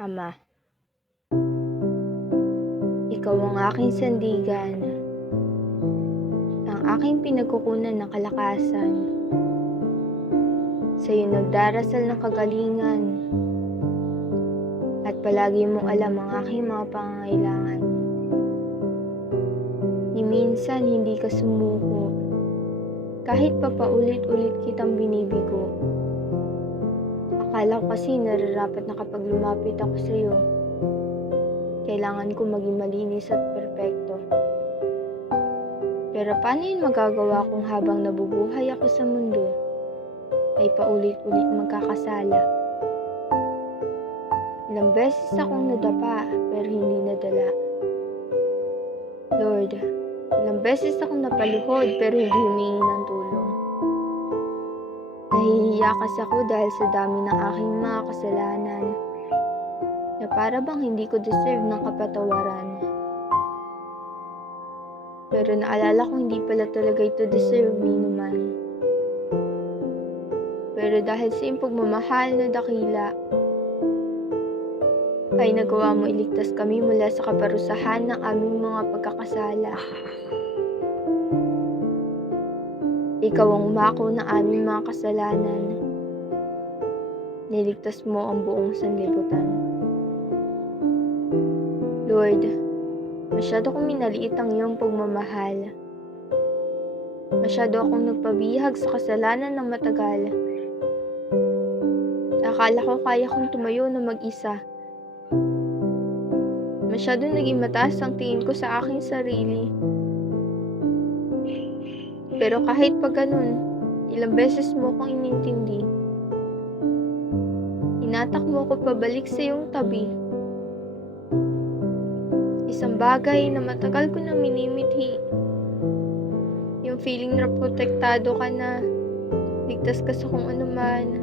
Ama, ikaw ang aking sandigan, ang aking pinagkukunan ng kalakasan. Sa'yo nagdarasal ng kagalingan, at palagi mong alam ang aking mga pangangailangan. Ni minsan hindi ka sumuko, kahit pa paulit-ulit kitang binibigo. Akala ko kasi nararapat na kapag lumapit ako sa'yo, kailangan ko maging malinis at perpekto. Pero paano yun magagawa kung habang nabubuhay ako sa mundo, ay paulit-ulit magkakasala? Ilang beses akong nadapa pero hindi nadala. Lord, ilang beses akong napaluhod pero hindi humingi ng tulong. Nahihiya kasi ako dahil sa dami ng aking mga kasalanan na para bang hindi ko deserve ng kapatawaran. Pero naalala ko hindi pala talaga ito deserve ni naman. Pero dahil sa iyong pagmamahal na dakila, ay nagawa mo iligtas kami mula sa kaparusahan ng aming mga pagkakasala. Ikaw ang umako ng aming mga kasalanan. Niligtas mo ang buong sanlibutan. Lord, masyado kong minaliit ang iyong pagmamahal. Masyado akong nagpabihag sa kasalanan ng matagal. Akala ko kaya kong tumayo na mag-isa. Masyado naging mataas ang tingin ko sa aking sarili. Pero kahit pa ganun, ilang beses mo akong inintindi. Hinatak mo ako pabalik sa iyong tabi. Isang bagay na matagal ko nang minimithi. Yung feeling na protektado ka na, ligtas ka sa kung anuman,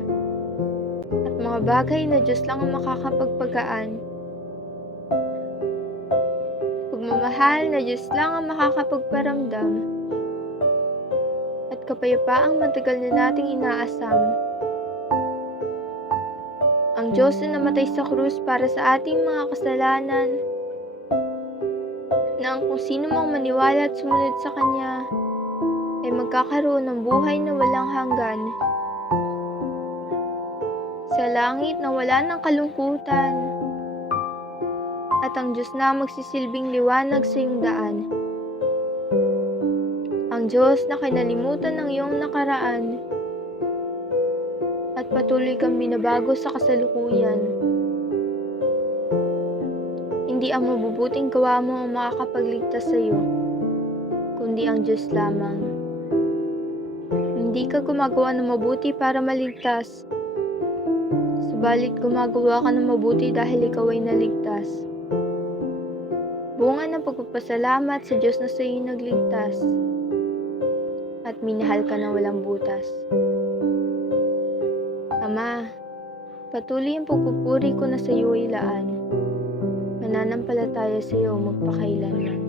at mga bagay na Diyos lang ang makakapagpagaan. Pagmamahal na Diyos lang ang makakapagparamdam, at kapayapaang matagal na nating inaasam. Ang Diyos na namatay sa krus para sa ating mga kasalanan, na ang kung sino mang maniwala at sumunod sa Kanya ay magkakaroon ng buhay na walang hanggan. Sa langit na wala ng kalungkutan, at ang Diyos na magsisilbing liwanag sa iyong daan. Ang Diyos na kinalimutan ng iyong nakaraan, at patuloy kang binabago sa kasalukuyan. Hindi ang mabubuting gawa mo ang makakapagligtas sa iyo, kundi ang Diyos lamang. Hindi ka gumagawa ng mabuti para maligtas, subalit gumagawa ka ng mabuti dahil ikaw ay naligtas. Bunga ng pagpapasalamat sa Diyos na sa iyo nagligtas, at minahal ka na walang butas. Ama, patuloy ang pagpupuri ko na sa iyo ay laan. Mananampalataya sa iyo magpakailanman.